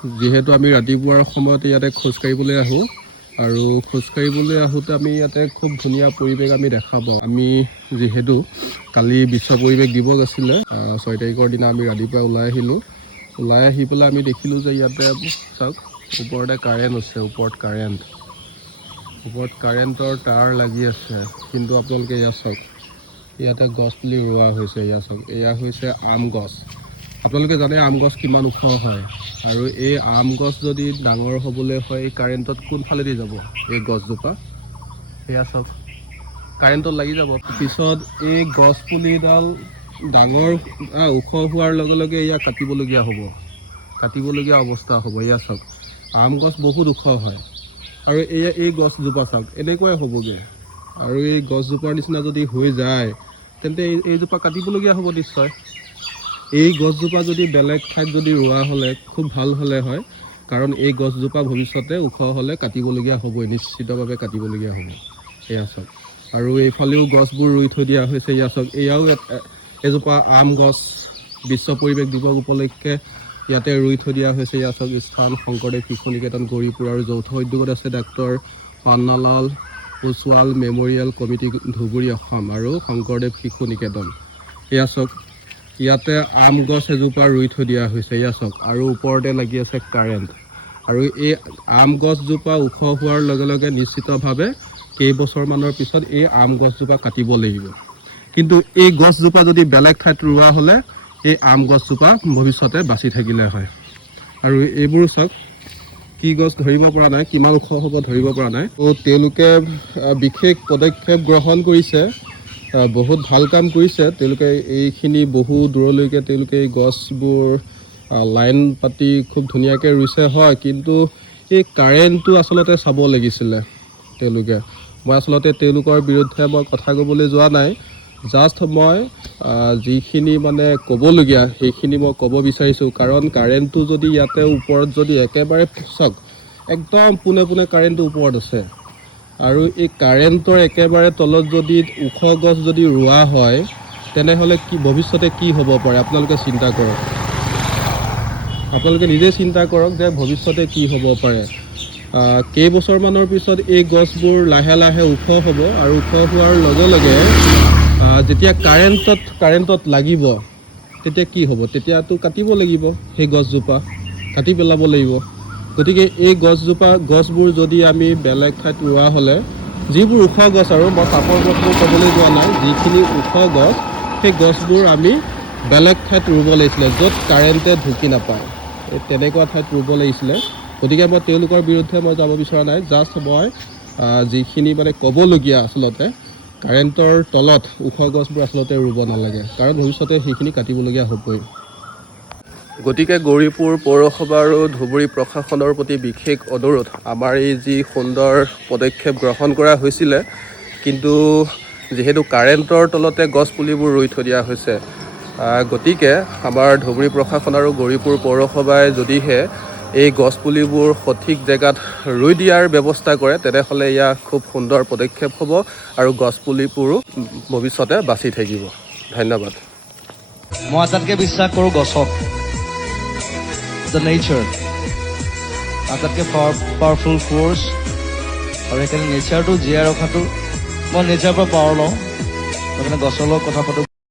যিহেতু আমি ৰাতিপুৱাৰ সময়ত ইয়াতে খোজ কাঢ়িবলৈ আহোঁ আৰু খোজ কাঢ়িবলৈ আহোঁতে আমি ইয়াতে খুব ধুনীয়া পৰিৱেশ আমি দেখা পাওঁ। আমি যিহেতু কালি বিশ্ব পৰিৱেশ দিৱস আছিলে 6 তাৰিখৰ দিনা আমি ৰাতিপুৱা ওলাই আহিলোঁ। ওলাই আহি পেলাই আমি দেখিলোঁ যে ইয়াতে চাওক ওপৰতে কাৰেণ্ট আছে, ওপৰত কাৰেণ্টৰ তাঁৰ লাগি আছে। কিন্তু আপোনালোকে এয়া চাওক, ইয়াতে গছ পুলি ৰোৱা হৈছে। এয়া চাওক, এয়া হৈছে আম গছ। আপোনালোকে জানে আম গছ কিমান ওখ হয়, আৰু এই আম গছ যদি ডাঙৰ হ'বলৈ হয় এই কাৰেণ্টত কোনফালেদি যাব? এই গছজোপা সেয়া চাওক, কাৰেণ্টত লাগি যাব। পিছত এই গছ পুলিডাল ডাঙৰ ওখ হোৱাৰ লগে লগে ইয়াক কাটিবলগীয়া অৱস্থা হ'ব। এয়া চাওক, আম গছ বহুত ওখ হয়, আৰু এই গছজোপা চাওক এনেকুৱাই হ'বগৈ। আৰু এই গছজোপাৰ নিচিনা যদি হৈ যায় তেন্তে এইজোপা কাটিবলগীয়া হ'ব নিশ্চয়। এই গছজোপা যদি বেলেগ ঠাইত যদি ৰোৱা হ'লে খুব ভাল হ'লে হয়, কাৰণ এই গছজোপা ভৱিষ্যতে ওখ হ'লে কাটিবলগীয়া হ'বই, নিশ্চিতভাৱে কাটিবলগীয়া হ'ব। এয়া চাওক, আৰু এইফালেও গছবোৰ ৰুই থৈ দিয়া হৈছে। এয়া চাওক, এয়াও এজোপা আম গছ বিশ্ব পৰিৱেশ দিৱস উপলক্ষে ইয়াতে ৰুই থৈ দিয়া হৈছে। এয়া চাওক, স্থান শংকৰদেৱ শিশু নিকেতন গৌৰীপুৰ আৰু যৌথ উদ্যোগত আছে doctor Pannalal Oswal memorial committee Dhubri Assam আৰু শংকৰদেৱ শিশু নিকেতন। এয়া চাওক, ইয়াতে আম গছ এজোপা ৰুই থৈ দিয়া হৈছে। এয়া চাওক, আৰু ওপৰতে লাগি আছে কাৰেণ্ট। আৰু এই আম গছজোপা ওখ হোৱাৰ লগে লগে নিশ্চিতভাৱে কেইবছৰমানৰ পিছত এই আম গছজোপা কাটিব লাগিব। কিন্তু এই গছজোপা যদি বেলেগ ঠাইত ৰোৱা হ'লে এই আম গছজোপা ভৱিষ্যতে বাচি থাকিলে হয়। আৰু এইবোৰ চাওক, কি গছ ধৰিব পৰা নাই, কিমান ওখ হ'ব ধৰিব পৰা নাই। তেওঁলোকে বিশেষ পদক্ষেপ গ্ৰহণ কৰিছে, বহুত ভাল কাম কৰিছে। তেওঁলোকে এইখিনি বহু দূৰলৈকে তেওঁলোকে এই গছবোৰ লাইন পাতি খুব ধুনীয়াকৈ ৰুইছে হয়, কিন্তু এই কাৰেণ্টটো আচলতে চাব লাগিছিলে তেওঁলোকে। মই আচলতে তেওঁলোকৰ বিৰুদ্ধে মই কথা ক'বলৈ যোৱা নাই, জাষ্ট মই যিখিনি মানে ক'বলগীয়া সেইখিনি মই ক'ব বিচাৰিছোঁ। কাৰণ কাৰেণ্টটো যদি ইয়াতে ওপৰত যদি একেবাৰে চাওক, একদম পোনে পোনে কাৰেণ্টটো ওপৰত আছে, আৰু এই কাৰেণ্টৰ একেবাৰে তলত যদি ওখ গছ যদি ৰোৱা হয় তেনেহ'লে ভৱিষ্যতে কি হ'ব পাৰে আপোনালোকে চিন্তা কৰক। আপোনালোকে নিজে চিন্তা কৰক যে ভৱিষ্যতে কি হ'ব পাৰে। কেইবছৰমানৰ পিছত এই গছবোৰ লাহে লাহে ওখ হ'ব, আৰু ওখ হোৱাৰ লগে লগে যেতিয়া কাৰেণ্টত লাগিব তেতিয়া কি হ'ব? তেতিয়াতো কাটিব লাগিব, সেই গছজোপা কাটি পেলাব লাগিব। গতিকে এই গছবোৰ যদি আমি বেলেগ ঠাইত ৰোৱা হ'লে, যিবোৰ ওখ গছ, আৰু মই চাপৰ গছবোৰ ক'বলৈ যোৱা নাই, যিখিনি ওখ গছ সেই গছবোৰ আমি বেলেগ ঠাইত ৰুব লাগিছিলে, য'ত কাৰেণ্টে ঢুকি নাপায়, তেনেকুৱা ঠাইত ৰুব লাগিছিলে। গতিকে মই তেওঁলোকৰ বিৰুদ্ধে মই যাব বিচৰা নাই, জাষ্ট মই যিখিনি মানে ক'বলগীয়া আচলতে, কাৰেণ্টৰ তলত ওখ গছবোৰ আচলতে ৰুব নালাগে, কাৰণ ভৱিষ্যতে সেইখিনি কাটিবলগীয়া হ'বই। গতিকে গৌৰীপুৰ পৌৰসভা আৰু ধুবুৰী প্ৰশাসনৰ প্ৰতি বিশেষ অনুৰোধ, আমাৰ এই যি সুন্দৰ পদক্ষেপ গ্ৰহণ কৰা হৈছিলে, কিন্তু যিহেতু কাৰেণ্টৰ তলতে গছ পুলিবোৰ ৰুই থৈ দিয়া হৈছে, গতিকে আমাৰ ধুবুৰী প্ৰশাসন আৰু গৌৰীপুৰ পৌৰসভাই যদিহে এই গছ পুলিবোৰ সঠিক জেগাত ৰুই দিয়াৰ ব্যৱস্থা কৰে তেনেহ'লে এয়া খুব সুন্দৰ পদক্ষেপ হ'ব, আৰু গছ পুলিবোৰো ভৱিষ্যতে বাচি থাকিব। ধন্যবাদ। মই আটাইতকৈ বিশ্বাস কৰোঁ গছক, দ্য নেচাৰ আটাইতকৈ পাৱাৰফুল ফ'ৰ্চ, আৰু সেইকাৰণে নেচাৰটো জীয়াই ৰখাটো মই নেচাৰৰ পৰা পাৱাৰ লওঁ, সেইকাৰণে গছৰ লগত কথা পাতোঁ।